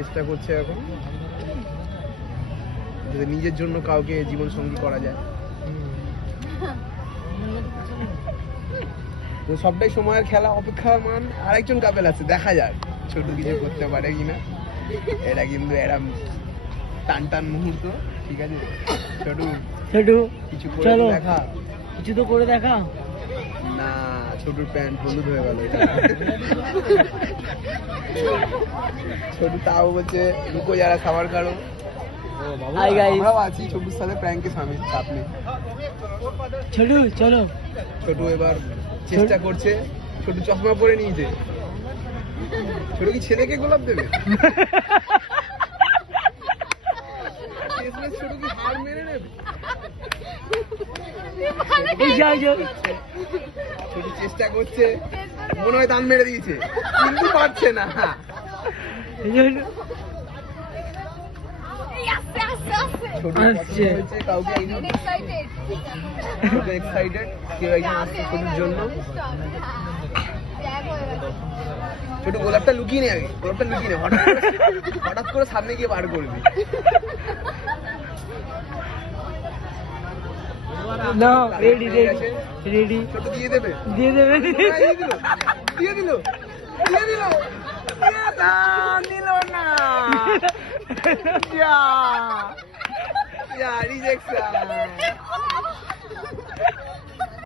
চেষ্টা করছে এখন যদি নিজের জন্য কাউকে জীবন সঙ্গী করা যায়। তো সবটাই সময়ের খেলা, অপেক্ষার মান। আরেকজন কাপেল আছে, দেখা যাক ছোট কিছু করতে পারে কিনা। এটা কিন্তু এরম টান টান মুহূর্ত। ঠিক আছে ছোট, কিছু করে দেখা, কিছু তো করে দেখা না। ছোটুর প্যান্ট হলুদ হয়ে গেল। ছোটু তাও বলছে রুকো যারা খাবার কারো। আমরাও আছি ছোটুর সাথে, প্র্যাঙ্কে সামিল, চাপ নেই। চলো ছোটু এবার চেষ্টা করছে। ছোটু চশমা পরে নিয়েছে। ছোট কি ছেলেকে গোলাপ দেবে? ছোট কি হার মেরে নেবে? ছোট চেষ্টা করছে, মনে হয় দান মেরে দিয়েছে কিন্তু পারছে না। কাউকে এক্সাইটেড, কেউ একজন আসছে ছোটুর জন্য। ছোট গোলাপটা লুকিয়ে নেই, আগে গোলাপটা লুকিয়ে নেই, হঠাৎ করে সামনে গিয়ে বার করবি। রেডি ছোট দিয়ে দেবে দিয়ে দেবে দিয়ে দিল না, রিজেকশন।